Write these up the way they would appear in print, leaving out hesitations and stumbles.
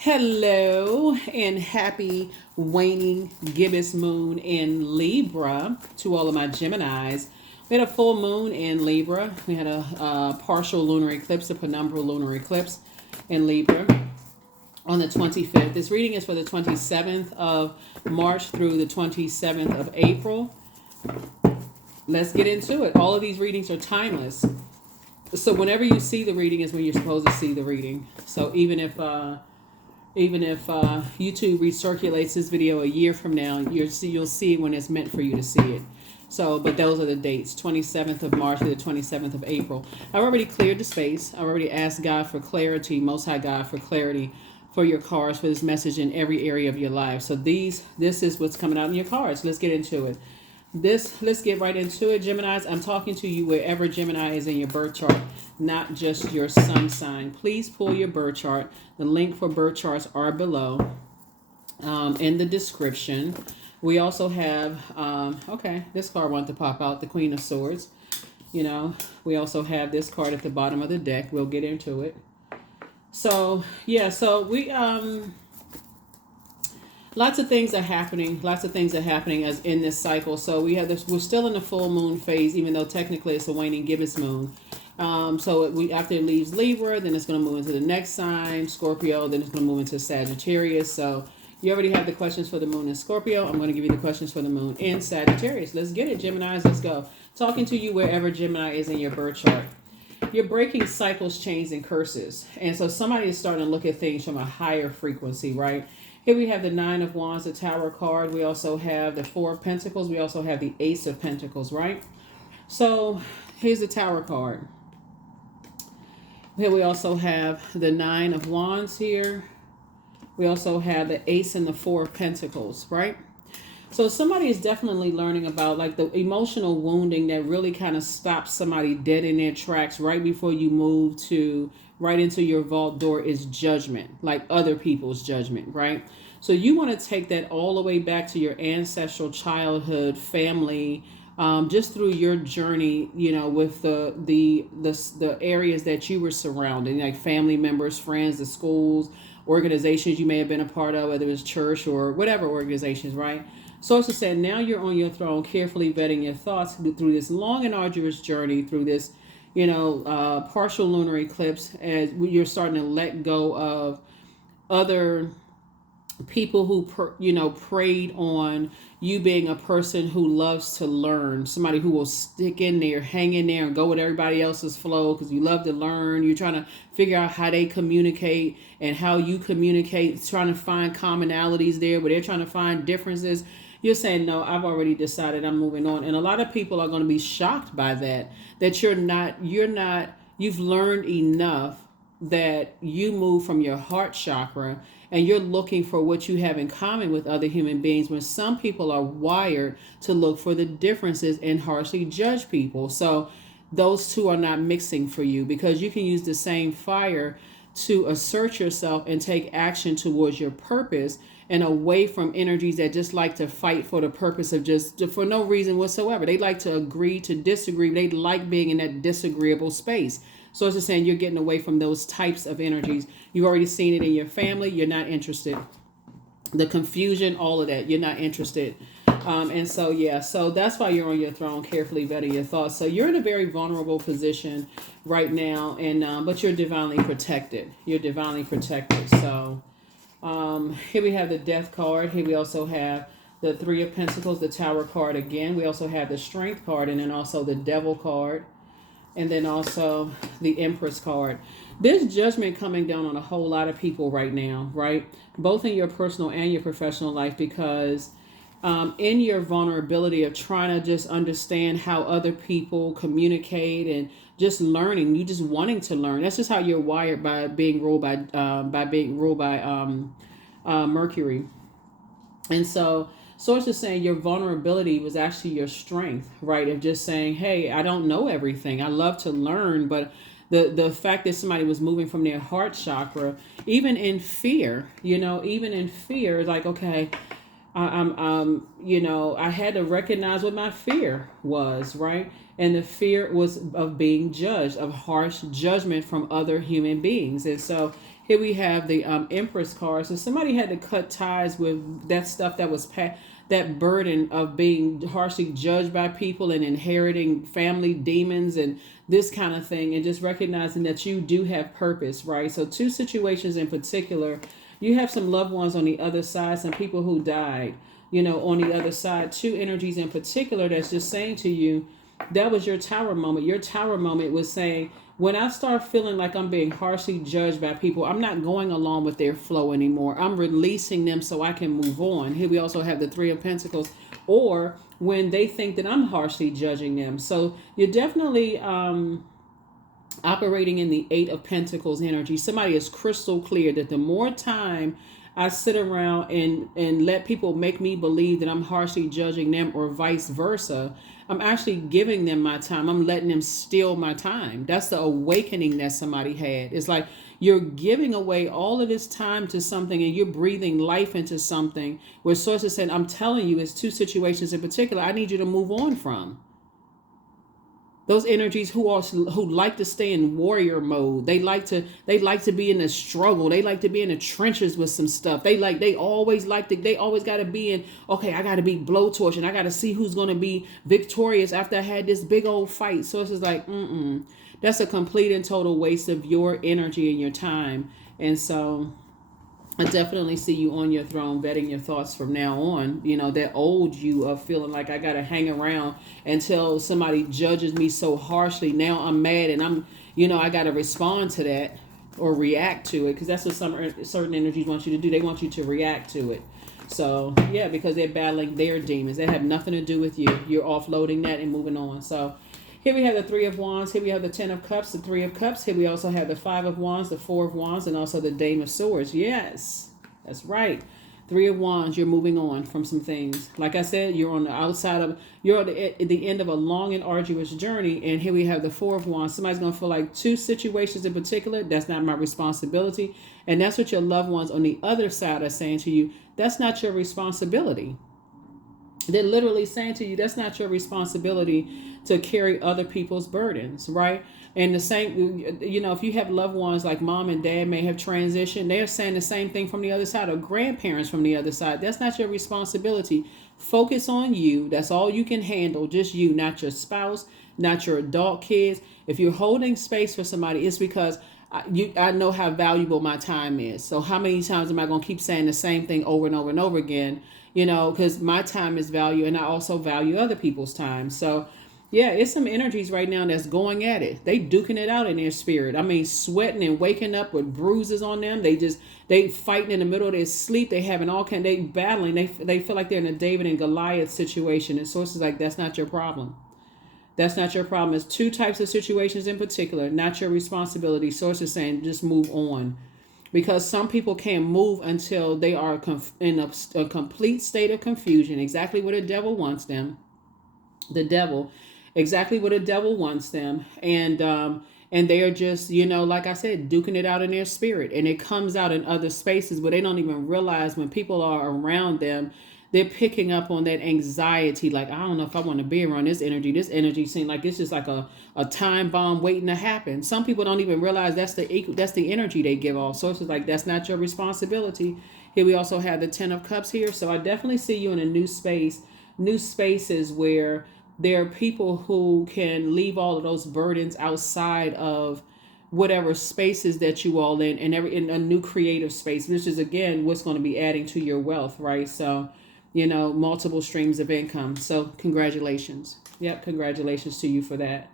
Hello and happy waning gibbous moon in Libra to all of my Geminis. We had a full moon in Libra. We had a partial lunar eclipse, a penumbral lunar eclipse in Libra on the 25th. This reading is for the 27th of March through the 27th of April. Let's get into it. All of these readings are timeless. So whenever you see the reading is when you're supposed to see the reading. So even if YouTube recirculates this video a year from now, you'll see it when it's meant for you to see it. So, but those are the dates, 27th of March to the 27th of April. I've already cleared the space. I already asked God for clarity, Most High God for clarity for your cards, for this message in every area of your life. So this is what's coming out in your cards. Let's get into it. Let's get right into it, Geminis. I'm talking to you wherever Gemini is in your birth chart, not just your sun sign. Please pull your birth chart. The link for birth charts are below in the description. We also have, this card wanted to pop out, the Queen of Swords. We also have this card at the bottom of the deck. We'll get into it. So, we... Lots of things are happening. As in this cycle. So we have this. We're still in the full moon phase, even though technically it's a waning gibbous moon. After it leaves Libra, then it's going to move into the next sign, Scorpio. Then it's going to move into Sagittarius. So you already have the questions for the moon in Scorpio. I'm going to give you the questions for the moon in Sagittarius. Let's get it, Geminis. Let's go. Talking to you wherever Gemini is in your birth chart. You're breaking cycles, chains, and curses. And so somebody is starting to look at things from a higher frequency, right? Here we have the Nine of Wands, the Tower card. We also have the Four of Pentacles. We also have the Ace of Pentacles, right? So here's the Tower card. Here we also have the Nine of Wands here. We also have the Ace and the Four of Pentacles, right? So somebody is definitely learning about like the emotional wounding that really kind of stops somebody dead in their tracks right before you move to right into your vault door is judgment, like other people's judgment, right? So you want to take that all the way back to your ancestral childhood, family, just through your journey, with the areas that you were surrounding, like family members, friends, the schools, organizations you may have been a part of, whether it was church or whatever organizations, right? So it's said now you're on your throne, carefully vetting your thoughts through this long and arduous journey, through this partial lunar eclipse, as you're starting to let go of other people who preyed on you being a person who loves to learn, somebody who will stick in there, hang in there, and go with everybody else's flow because you love to learn. You're trying to figure out how they communicate and how you communicate, trying to find commonalities there, but they're trying to find differences. You're saying, no, I've already decided I'm moving on. And a lot of people are going to be shocked by that you've learned enough that you move from your heart chakra and you're looking for what you have in common with other human beings, when some people are wired to look for the differences and harshly judge people. So those two are not mixing for you, because you can use the same fire to assert yourself and take action towards your purpose and away from energies that just like to fight for the purpose of just for no reason whatsoever. They like to agree to disagree. They like being in that disagreeable space. So it's just saying you're getting away from those types of energies. You've already seen it in your family. You're not interested. The confusion, all of that, you're not interested. So that's why you're on your throne, carefully vetting your thoughts. So you're in a very vulnerable position right now, and but you're divinely protected. So here we have the Death card. Here we also have the Three of Pentacles, the Tower card again. We also have the Strength card, and then also the Devil card, and then also the Empress card. There's judgment coming down on a whole lot of people right now, right? Both in your personal and your professional life, because in your vulnerability of trying to just understand how other people communicate and just learning, you just wanting to learn. That's just how you're wired by being ruled by Mercury. And so it's just saying your vulnerability was actually your strength, right? Of just saying, hey, I don't know everything. I love to learn, but the fact that somebody was moving from their heart chakra, even in fear, like, okay, I had to recognize what my fear was, right? And the fear was of being judged, of harsh judgment from other human beings. And so Here we have the Empress card. So somebody had to cut ties with that stuff that was that burden of being harshly judged by people and inheriting family demons and this kind of thing, and just recognizing that you do have purpose, right? So two situations in particular, you have some loved ones on the other side, some people who died, on the other side. Two energies in particular that's just saying to you, that was your tower moment. Your tower moment was saying, when I start feeling like I'm being harshly judged by people, I'm not going along with their flow anymore. I'm releasing them so I can move on. Here we also have the Three of Pentacles, or when they think that I'm harshly judging them. So you're definitely operating in the Eight of Pentacles energy. Somebody is crystal clear that the more time I sit around and let people make me believe that I'm harshly judging them, or vice versa, I'm actually giving them my time. I'm letting them steal my time. That's the awakening that somebody had. It's like you're giving away all of this time to something, and you're breathing life into something where sources said, I'm telling you, it's two situations in particular I need you to move on from. Those energies who like to stay in warrior mode. They like to be in the struggle. They like to be in the trenches with some stuff. They always got to be in, okay, I got to be blowtorch, and I got to see who's going to be victorious after I had this big old fight. So it's just like, that's a complete and total waste of your energy and your time. And so I definitely see you on your throne, vetting your thoughts from now on. That old you of feeling like I got to hang around until somebody judges me so harshly. Now I'm mad, and I got to respond to that or react to it, because that's what certain energies want you to do. They want you to react to it. So, yeah, because they're battling their demons. They have nothing to do with you. You're offloading that and moving on. So, here we have the Three of Wands. Here we have the Ten of Cups, the Three of Cups. Here we also have the Five of Wands, the Four of Wands, and also the Dame of Swords. Yes, that's right. Three of Wands, you're moving on from some things. Like I said, you're on the outside of, you're at the end of a long and arduous journey. And here we have the Four of Wands. Somebody's going to feel like two situations in particular, that's not my responsibility. And that's what your loved ones on the other side are saying to you. That's not your responsibility. They're literally saying to you, that's not your responsibility to carry other people's burdens, right? And the same, if you have loved ones like mom and dad may have transitioned, they're saying the same thing from the other side, or grandparents from the other side. That's not your responsibility. Focus on you. That's all you can handle. Just you, not your spouse, not your adult kids. If you're holding space for somebody, it's because I know how valuable my time is. So how many times am I going to keep saying the same thing over and over and over again? Because my time is value, and I also value other people's time. So yeah, it's some energies right now that's going at it. They duking it out in their spirit. I mean, sweating and waking up with bruises on them. They fighting in the middle of their sleep. They having they battling. They feel like they're in a David and Goliath situation. And sources like, that's not your problem. That's not your problem. It's two types of situations in particular, not your responsibility. Sources saying, just move on. Because some people can't move until they are in a complete state of confusion. Exactly what the devil wants them. Exactly what the devil wants them. And they are just, like I said, duking it out in their spirit. And it comes out in other spaces where they don't even realize when people are around them, they're picking up on that anxiety. Like, I don't know if I want to be around this energy. This energy seems like it's just like a time bomb waiting to happen. Some people don't even realize that's the energy they give off. So it's like, that's not your responsibility. Here we also have the Ten of Cups here. So I definitely see you in a new spaces where there are people who can leave all of those burdens outside of whatever spaces that you all in a new creative space, which is, again, what's going to be adding to your wealth, right? So, multiple streams of income. So congratulations. Yep. Congratulations to you for that.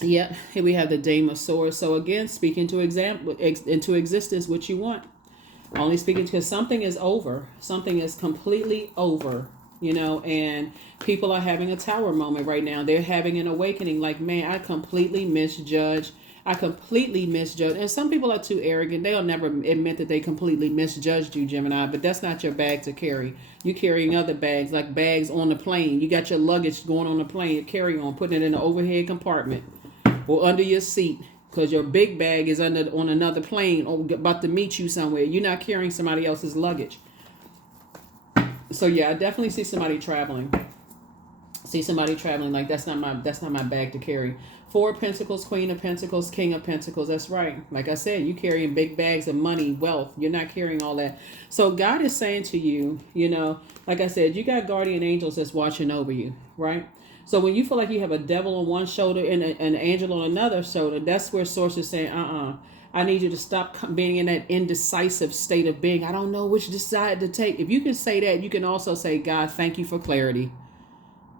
Yep. Here we have the Dame of Swords. So again, speak into existence what you want. Only speaking because something is over. Something is completely over. And people are having a tower moment right now. They're having an awakening. Like, man, I completely misjudged. And some people are too arrogant. They'll never admit that they completely misjudged you, Gemini. But that's not your bag to carry. You're carrying other bags, like bags on the plane. You got your luggage going on the plane, carry on, putting it in the overhead compartment or under your seat. Because your big bag is on another plane or about to meet you somewhere. You're not carrying somebody else's luggage. So yeah, I definitely see somebody traveling. See somebody traveling, like that's not my bag to carry. Four of Pentacles, Queen of Pentacles, King of Pentacles. That's right. Like I said, you carrying big bags of money, wealth. You're not carrying all that. So God is saying to you, like I said, you got guardian angels that's watching over you, right? So when you feel like you have a devil on one shoulder and an angel on another shoulder, that's where Source is saying, I need you to stop being in that indecisive state of being. I don't know which side to take. If you can say that, you can also say, God, thank you for clarity.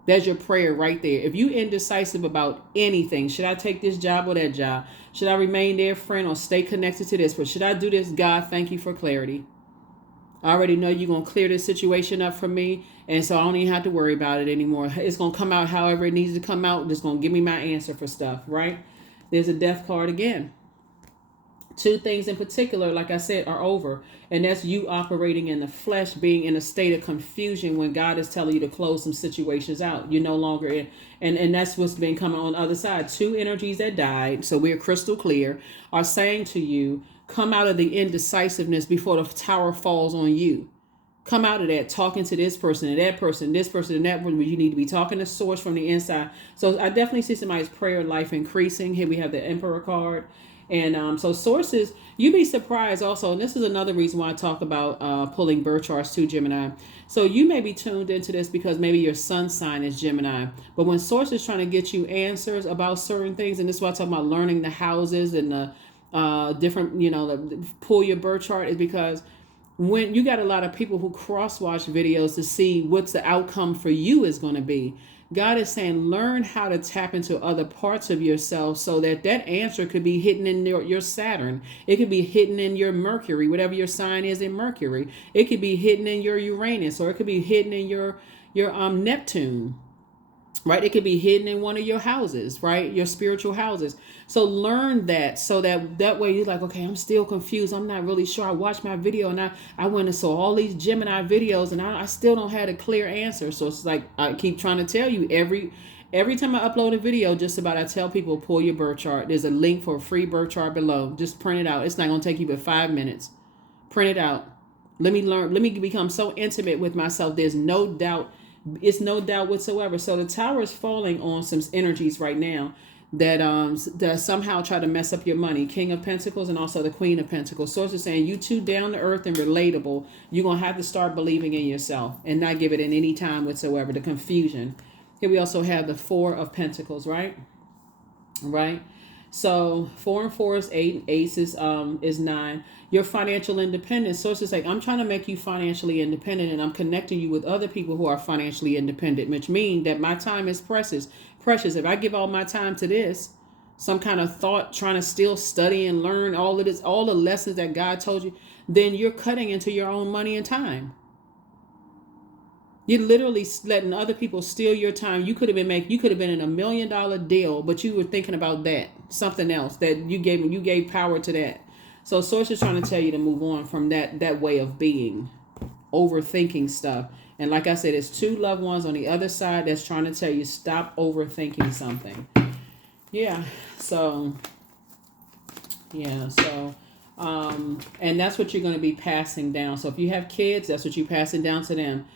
That's your prayer right there. If you indecisive about anything, should I take this job or that job? Should I remain their friend or stay connected to this? But should I do this? God, thank you for clarity. I already know you're going to clear this situation up for me. And so I don't even have to worry about it anymore. It's going to come out however it needs to come out. It's going to give me my answer for stuff, right? There's a death card again. Two things in particular, like I said, are over. And that's you operating in the flesh, being in a state of confusion when God is telling you to close some situations out. You're no longer in. And that's what's been coming on the other side. Two energies that died, so we're crystal clear, are saying to you, come out of the indecisiveness before the tower falls on you. Come out of that, talking to this person and that person, this person and that person. You need to be talking to Source from the inside. So I definitely see somebody's prayer life increasing. Here we have the Emperor card. And so sources, you'd be surprised also, and this is another reason why I talk about pulling birth charts to Gemini. So you may be tuned into this because maybe your sun sign is Gemini. But when source is trying to get you answers about certain things, and this is why I talk about learning the houses and the different, pull your birth chart, is because when you got a lot of people who cross-watch videos to see what's the outcome for you is going to be. God is saying, learn how to tap into other parts of yourself so that answer could be hidden in your Saturn. It could be hidden in your Mercury, whatever your sign is in Mercury. It could be hidden in your Uranus, or it could be hidden in your Neptune, right? It could be hidden in one of your houses, right? Your spiritual houses. So learn that, so that way you're like, okay, I'm still confused. I'm not really sure. I watched my video and I went and saw all these Gemini videos and I still don't have a clear answer. So it's like, I keep trying to tell you every time I upload a video, just about, I tell people, pull your birth chart. There's a link for a free birth chart below. Just print it out. It's not going to take you but 5 minutes. Print it out. Let me learn. Let me become so intimate with myself. There's no doubt. It's no doubt whatsoever. So the tower is falling on some energies right now that somehow try to mess up your money. King of Pentacles and also the Queen of Pentacles. Source is saying, you too down to earth and relatable. You're going to have to start believing in yourself and not give it in any time whatsoever. The confusion. Here we also have the Four of Pentacles, right? Right. So 4 and 4 is 8. Ace is 9. Your financial independence. Source is like, I'm trying to make you financially independent, and I'm connecting you with other people who are financially independent, which means that my time is precious. If I give all my time to this, some kind of thought, trying to still study and learn all of this, all the lessons that God told you, then you're cutting into your own money and time. You're literally letting other people steal your time. You could have been in $1 million deal, but you were thinking about something else that you gave power to that. So Source is trying to tell you to move on from that way of being, overthinking stuff. And like I said, it's two loved ones on the other side that's trying to tell you, stop overthinking something. Yeah. So, and that's what you're going to be passing down. So if you have kids, that's what you're passing down to them.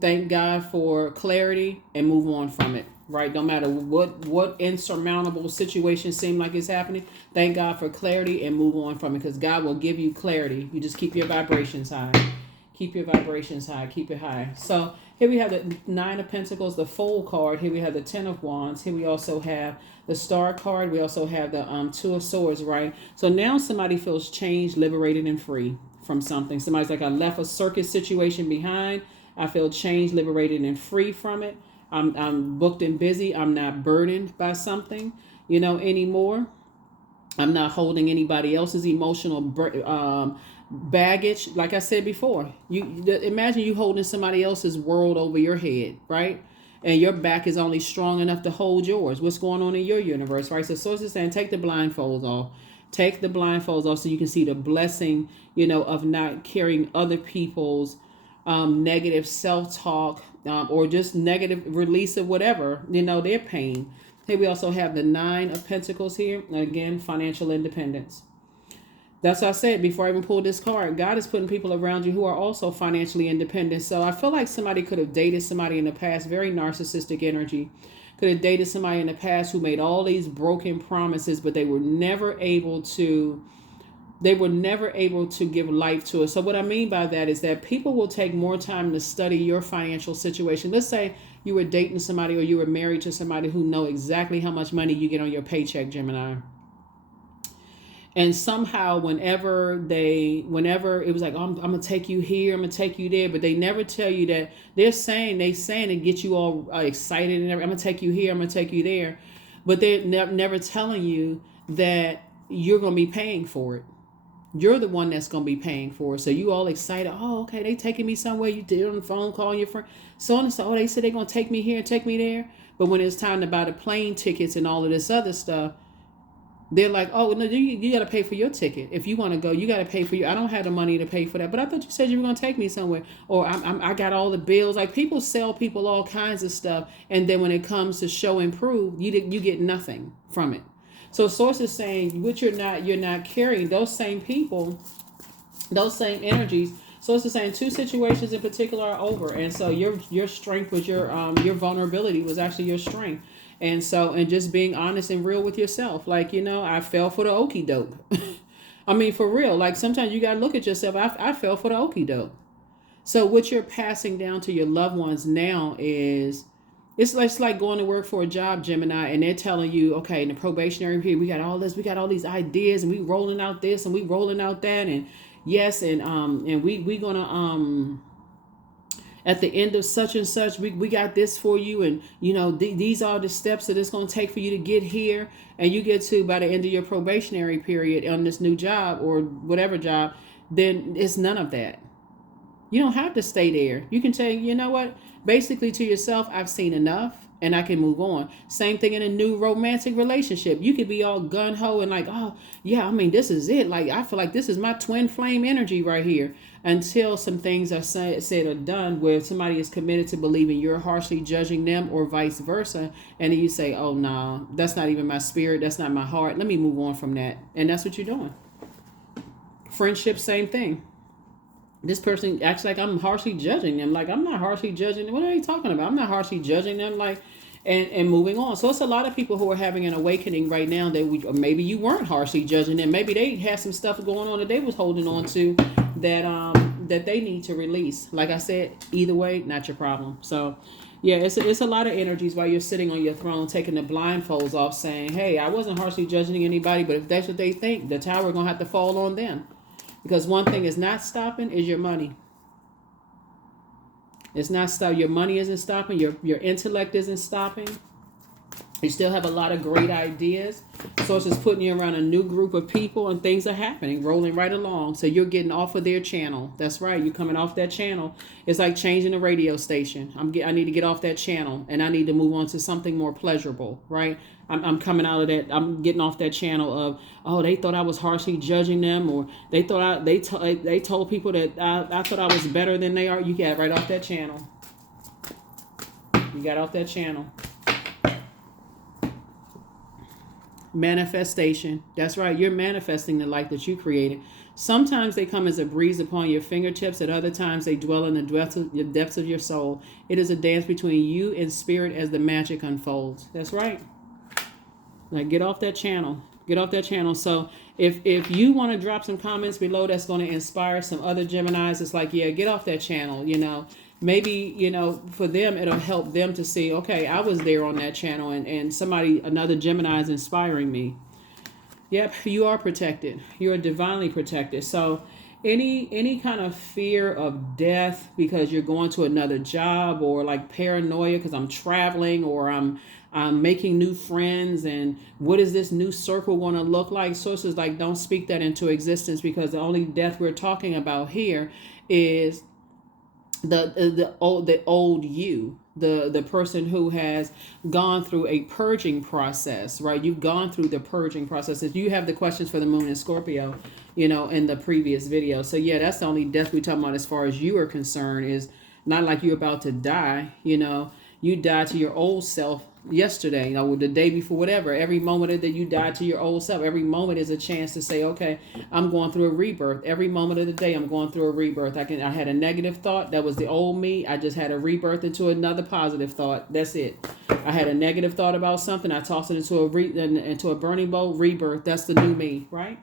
Thank God for clarity and move on from it, right? No matter what insurmountable situation seems like it's happening, thank God for clarity and move on from it, because God will give you clarity. You just keep your vibrations high. Keep your vibrations high. Keep it high. So here we have the 9 of Pentacles, the Fool card. Here we have the 10 of Wands. Here we also have the Star card. We also have the 2 of Swords, right? So now somebody feels changed, liberated, and free from something. Somebody's like, I left a circus situation behind. I feel changed, liberated, and free from it. I'm booked and busy. I'm not burdened by something, anymore. I'm not holding anybody else's emotional baggage. Like I said before, imagine you holding somebody else's world over your head, right? And your back is only strong enough to hold yours. What's going on in your universe, right? So Source is saying, take the blindfolds off. Take the blindfolds off so you can see the blessing, of not carrying other people's negative self-talk or just negative release of whatever, their pain. Here we also have the 9 of Pentacles here. Again, financial independence. That's what I said before I even pulled this card. God is putting people around you who are also financially independent. So I feel like somebody could have dated somebody in the past, very narcissistic energy. Could have dated somebody in the past who made all these broken promises, but they were never able to give life to it. So what I mean by that is that people will take more time to study your financial situation. Let's say you were dating somebody or you were married to somebody who know exactly how much money you get on your paycheck, Gemini. And somehow whenever it was like, oh, I'm going to take you here, I'm going to take you there, but they never tell you that they saying to get you all excited and everything. I'm going to take you here, I'm going to take you there. But they're never telling you that you're going to be paying for it. You're the one that's going to be paying for it. So you all excited. Oh, okay, they taking me somewhere. You did on the phone, calling your friend. So on and so, oh, they said they're going to take me here and take me there. But when it's time to buy the plane tickets and all of this other stuff, they're like, oh, no, you got to pay for your ticket. If you want to go, you got to pay for your, I don't have the money to pay for that. But I thought you said you were going to take me somewhere. Or I got all the bills. Like people sell people all kinds of stuff. And then when it comes to show and prove, you get nothing from it. So source is saying, which you're not carrying those same people, those same energies. So it's saying two situations in particular are over. And so your strength was your vulnerability was actually your strength. And just being honest and real with yourself. Like, I fell for the okie doke. I mean, for real. Like sometimes you got to look at yourself. I fell for the okie doke. So what you're passing down to your loved ones now is, it's like going to work for a job, Gemini, and they're telling you, okay, in the probationary period, we got all this, we got all these ideas, and we rolling out this, and we rolling out that, and yes, and we gonna at the end of such and such, we got this for you, and these are the steps that it's gonna take for you to get here, and you get to by the end of your probationary period on this new job or whatever job, then it's none of that. You don't have to stay there. You can say, you know what? Basically to yourself, I've seen enough and I can move on. Same thing in a new romantic relationship. You could be all gun-ho and like, oh, yeah, I mean, this is it. Like, I feel like this is my twin flame energy right here. Until some things are said or done where somebody is committed to believing you're harshly judging them or vice versa. And then you say, oh, no, that's not even my spirit. That's not my heart. Let me move on from that. And that's what you're doing. Friendship, same thing. This person acts like I'm harshly judging them. Like, I'm not harshly judging them. What are they talking about? I'm not harshly judging them. Like, and moving on. So it's a lot of people who are having an awakening right now that or maybe you weren't harshly judging them. Maybe they had some stuff going on that they was holding on to that they need to release. Like I said, either way, not your problem. So yeah, it's a lot of energies while you're sitting on your throne, taking the blindfolds off, saying, hey, I wasn't harshly judging anybody, but if that's what they think, the tower going to have to fall on them. Because one thing is not stopping is your money. It's not stop. Your money isn't stopping. Your intellect isn't stopping. You still have a lot of great ideas. So it's just putting you around a new group of people and things are happening, rolling right along. So you're getting off of their channel. That's right. You're coming off that channel. It's like changing the radio station. I need to get off that channel and I need to move on to something more pleasurable, right? I'm coming out of that. I'm getting off that channel of, oh, they thought I was harshly judging them, or they thought they told people that I thought I was better than they are. You got right off that channel. You got off that channel. Manifestation. That's right. You're manifesting the life that you created. Sometimes they come as a breeze upon your fingertips. At other times they dwell in the depths of your soul. It is a dance between you and spirit as the magic unfolds. That's right. Like, get off that channel. Get off that channel. So if you want to drop some comments below that's going to inspire some other Geminis, it's like, yeah, get off that channel. Maybe, for them, it'll help them to see, okay, I was there on that channel and another Gemini is inspiring me. Yep, you are protected. You are divinely protected. So any kind of fear of death because you're going to another job, or like paranoia because I'm traveling, or I'm making new friends, and what is this new circle going to look like? Sources like, don't speak that into existence, because the only death we're talking about here is the old you, the person who has gone through a purging process, right? You've gone through the purging process. If you have the questions for the moon in Scorpio, in the previous video. So yeah, that's the only death we're talking about as far as you are concerned, is not like you're about to die. You die to your old self yesterday, the day before, whatever. Every moment that you died to your old self, every moment is a chance to say, okay, I'm going through a rebirth. Every moment of the day, I'm going through a rebirth. I had a negative thought. That was the old me. I just had a rebirth into another positive thought. That's it. I had a negative thought about something. I tossed it into a burning bowl. Rebirth. That's the new me, right?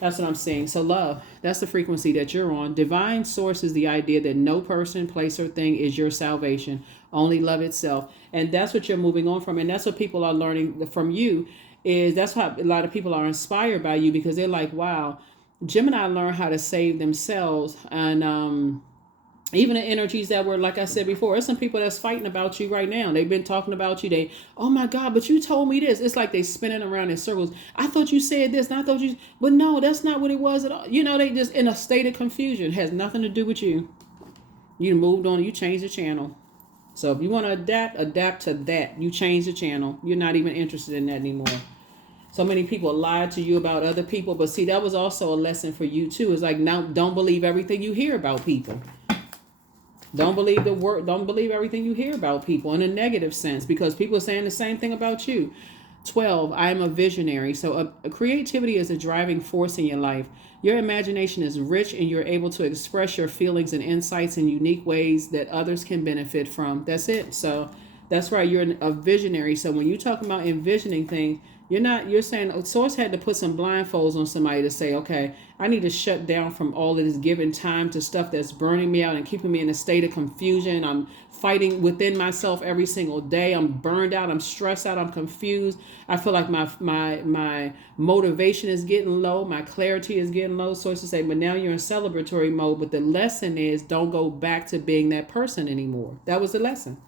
That's what I'm saying. So love, that's the frequency that you're on. Divine source is the idea that no person, place, or thing is your salvation. Only love itself. And that's what you're moving on from. And that's what people are learning from you. That's how a lot of people are inspired by you, because they're like, wow, Gemini learned how to save themselves. And even the energies that were, like I said before, there's some people that's fighting about you right now. They've been talking about you. Oh my God, but you told me this. It's like they spinning around in circles. I thought you said this, and I thought you, but no, that's not what it was at all. They just in a state of confusion. It has nothing to do with you. You moved on. You changed the channel. So if you want to adapt to that. You change the channel. You're not even interested in that anymore. So many people lied to you about other people, but see, that was also a lesson for you too. It's like, now don't believe everything you hear about people. Don't believe the word. Don't believe everything you hear about people in a negative sense, because people are saying the same thing about you. 12, I am a visionary. So a creativity is a driving force in your life. Your imagination is rich, and you're able to express your feelings and insights in unique ways that others can benefit from. That's it. So that's right. You're a visionary. So when you talk about envisioning things, you're saying, Source had to put some blindfolds on somebody to say, okay, I need to shut down from all of this giving time to stuff that's burning me out and keeping me in a state of confusion. I'm fighting within myself every single day. I'm burned out. I'm stressed out. I'm confused. I feel like my motivation is getting low. My clarity is getting low. Source to say, but now you're in celebratory mode. But the lesson is, don't go back to being that person anymore. That was the lesson.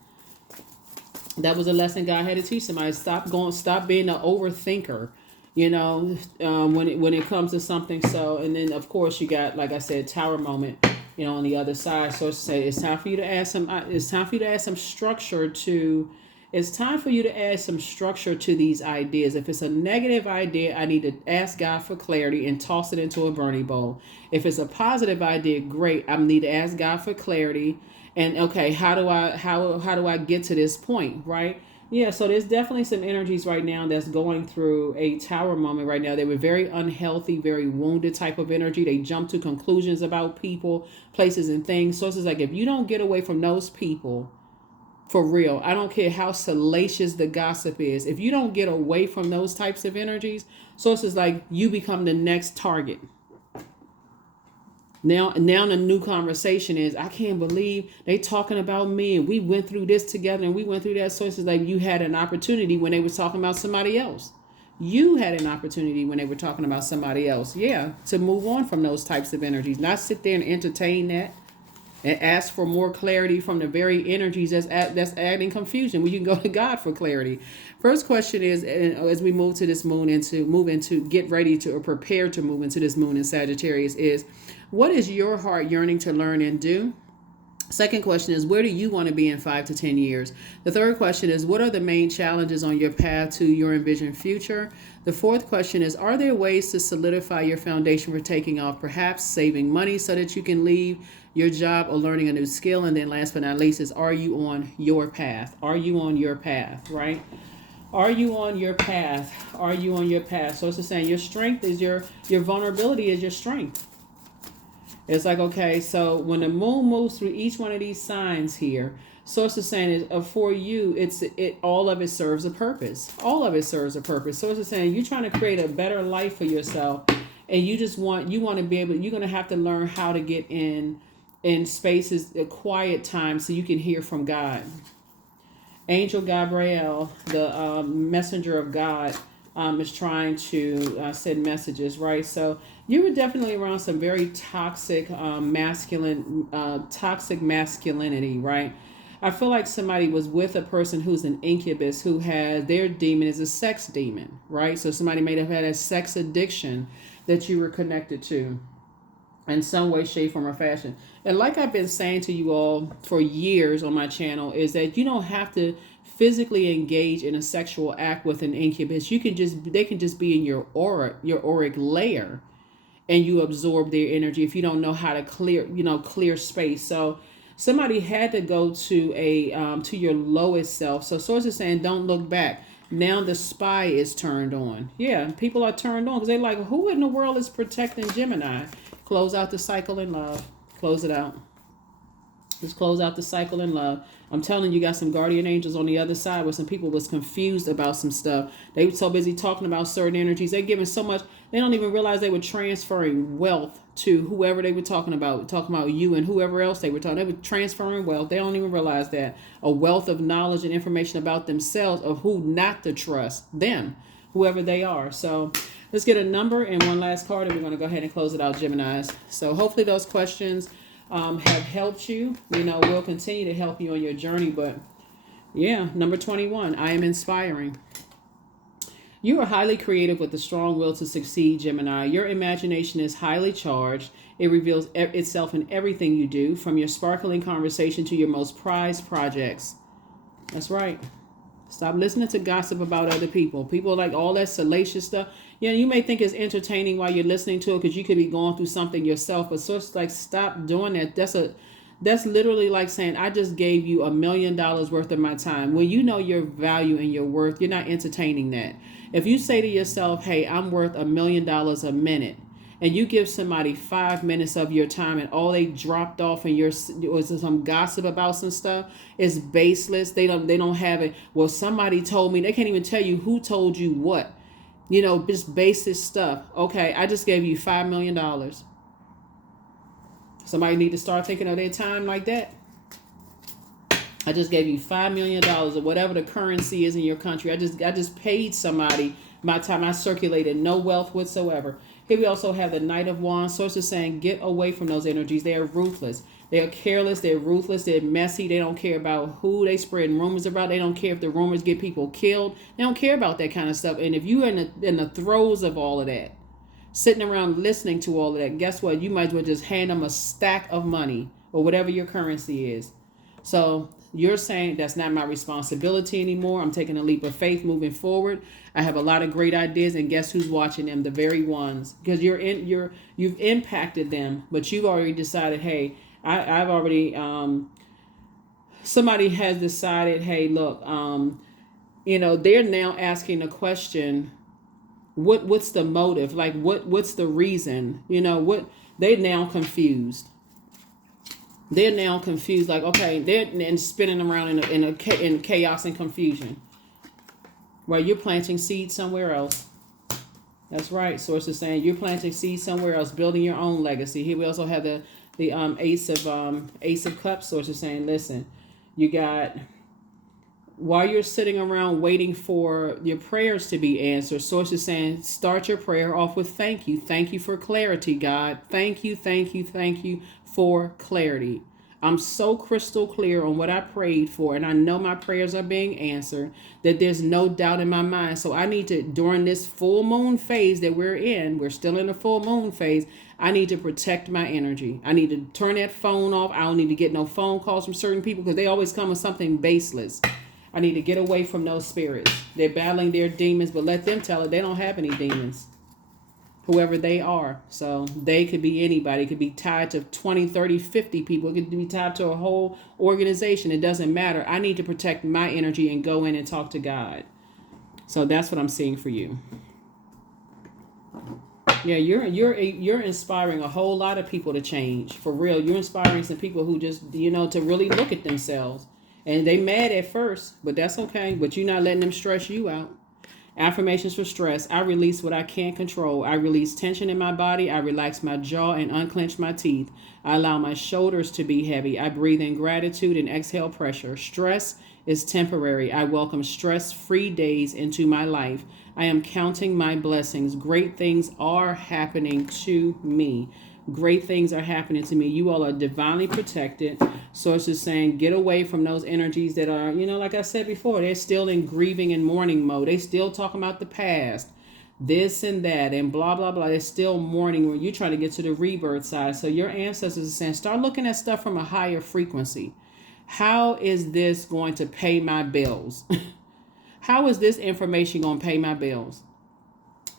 That was a lesson God had to teach somebody. Stop being an overthinker, when it comes to something. So, and then of course you got, like I said, tower moment, on the other side. So it's say it's time for you to add some structure to. It's time for you to add some structure to these ideas. If it's a negative idea, I need to ask God for clarity and toss it into a burning bowl. If it's a positive idea, great. I need to ask God for clarity. And okay, how do I get to this point, right? Yeah, so there's definitely some energies right now that's going through a tower moment right now. They were very unhealthy, very wounded type of energy. They jump to conclusions about people, places, and things. So it's like, if you don't get away from those people, for real, I don't care how salacious the gossip is. If you don't get away from those types of energies, so it's like you become the next target. Now the new conversation is, I can't believe they talking about me, and we went through this together, and we went through that. So it's like you had an opportunity when they were talking about somebody else. You had an opportunity when they were talking about somebody else. Yeah, to move on from those types of energies. Not sit there and entertain that and ask for more clarity from the very energies that's adding confusion. We can go to God for clarity. First question is, as we move to this moon get ready to, or prepare to move into this moon in Sagittarius, is, what is your heart yearning to learn and do? Second question is, where do you want to be in 5 to 10 years? The third question is, what are the main challenges on your path to your envisioned future? The fourth question is, are there ways to solidify your foundation for taking off, perhaps saving money so that you can leave your job or learning a new skill? And then last but not least is, are you on your path? Are you on your path, right? Are you on your path? Are you on your path? So it's just saying, your strength is your vulnerability is your strength. It's like, okay, so when the moon moves through each one of these signs here, Source is saying is, for you, all of it serves a purpose. All of it serves a purpose. Source is saying, you're trying to create a better life for yourself, and you want to be able. You're going to have to learn how to get in spaces, a quiet time, so you can hear from God. Angel Gabriel, the messenger of God, is trying to send messages, right? So you were definitely around some very toxic masculinity, right? I feel like somebody was with a person who's an incubus, who has their demon is a sex demon, right? So somebody may have had a sex addiction that you were connected to in some way, shape, form, or fashion. And like I've been saying to you all for years on my channel, is that you don't have to physically engage in a sexual act with an incubus. They can just be in your aura, your auric layer, and you absorb their energy if you don't know how to clear space. So Somebody had to go to to your lowest self. So source is saying, don't look back. Now the spy is turned on. Yeah, people are turned on because they're like, who in the world is protecting Gemini? Close out the cycle in love. Close it out. Just close out the cycle in love. I'm telling you, got some guardian angels on the other side where some people was confused about some stuff. They were so busy talking about certain energies. They're giving so much. They don't even realize they were transferring wealth to whoever they were talking about you and whoever else they were talking. They were transferring wealth. They don't even realize that. A wealth of knowledge and information about themselves of who not to trust, them, whoever they are. So let's get a number and one last card, and we're going to go ahead and close it out, Geminis. So hopefully those questions have helped you. We'll continue to help you on your journey. But yeah, number 21, I am inspiring. You are highly creative with a strong will to succeed, Gemini. Your imagination is highly charged. It reveals itself in everything you do, from your sparkling conversation to your most prized projects. That's right. Stop listening to gossip about other people. People like all that salacious stuff. You may think it's entertaining while you're listening to it because you could be going through something yourself. But so it's like, stop doing that. That's literally like saying, I just gave you $1 million worth of my time. When you know your value and your worth, you're not entertaining that. If you say to yourself, hey, I'm worth $1 million a minute, and you give somebody 5 minutes of your time and all they dropped off and was some gossip about some stuff, it's baseless. They don't have it. Well, somebody told me. They can't even tell you who told you what. Just basic stuff. Okay, I just gave you $5 million. Somebody need to start thinking of their time like that. I just gave you $5 million or whatever the currency is in your country. I just paid somebody my time. I circulated no wealth whatsoever. Here we also have the Knight of Wands. Sources saying, get away from those energies. They are ruthless. They are careless. They're ruthless. They're messy. They don't care about who they spreading rumors about. They don't care if the rumors get people killed. They don't care about that kind of stuff. And if you're in the throes of all of that, sitting around listening to all of that, guess what? You might as well just hand them a stack of money or whatever your currency is. So you're saying that's not my responsibility anymore. I'm taking a leap of faith moving forward. I have a lot of great ideas, and guess who's watching them? The very ones, because you've impacted them, but you've already decided, hey, I've already somebody has decided, hey, look, they're now asking a question. What's the motive? Like what's the reason? They're now confused. They're now confused. Like, okay, they're spinning around in chaos and confusion. Well, you're planting seeds somewhere else. That's right. Source is saying you're planting seeds somewhere else, building your own legacy. Here we also have the Ace of Cups. Source is saying, listen, you got, while you're sitting around waiting for your prayers to be answered, Source is saying, start your prayer off with thank you. Thank you for clarity, God. Thank you, thank you, thank you for clarity. I'm so crystal clear on what I prayed for, and I know my prayers are being answered, that there's no doubt in my mind. So I need to, during this full moon phase that we're still in the full moon phase, I need to protect my energy. I need to turn that phone off. I don't need to get no phone calls from certain people because they always come with something baseless. I need to get away from those spirits. They're battling their demons, but let them tell it. They don't have any demons, whoever they are. So they could be anybody. It could be tied to 20, 30, 50 people. It could be tied to a whole organization. It doesn't matter. I need to protect my energy and go in and talk to God. So that's what I'm seeing for you. Yeah, you're inspiring a whole lot of people to change. For real. You're inspiring some people who just, to really look at themselves. And they mad at first, but that's okay. But you're not letting them stress you out. Affirmations for stress. I release what I can't control. I release tension in my body. I relax my jaw and unclench my teeth. I allow my shoulders to be heavy. I breathe in gratitude and exhale pressure. Stress is temporary. I welcome stress-free days into my life. I am counting my blessings. Great things are happening to me. Great things are happening to me. You all are divinely protected. Source is saying, get away from those energies that are, like I said before, they're still in grieving and mourning mode. They still talking about the past, this and that, and blah, blah, blah. They're still mourning where you're trying to get to the rebirth side. So your ancestors are saying, start looking at stuff from a higher frequency. How is this going to pay my bills? How is this information going to pay my bills?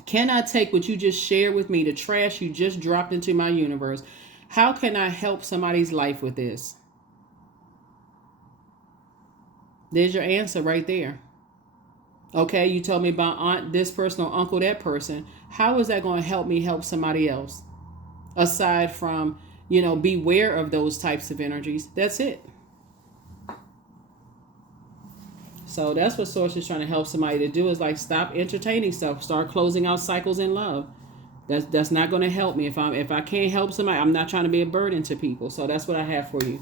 Can I take what you just shared with me, the trash you just dropped into my universe? How can I help somebody's life with this? There's your answer right there. Okay, you told me about aunt this person or uncle that person. How is that going to help me help somebody else? Aside from, beware of those types of energies. That's it. So that's what Source is trying to help somebody to do, is like stop entertaining stuff, start closing out cycles in love. That's not going to help me. If I can't help somebody, I'm not trying to be a burden to people. So that's what I have for you.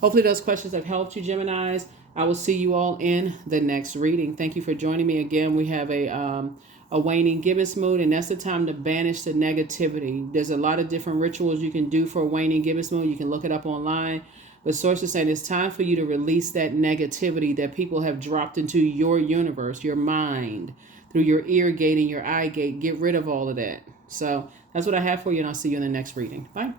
Hopefully those questions have helped you, Geminis. I will see you all in the next reading. Thank you for joining me again. We have a waning gibbous moon, and that's the time to banish the negativity. There's a lot of different rituals you can do for a waning gibbous moon. You can look it up online. But Source is saying it's time for you to release that negativity that people have dropped into your universe, your mind, through your ear gate and your eye gate. Get rid of all of that. So that's what I have for you, and I'll see you in the next reading. Bye.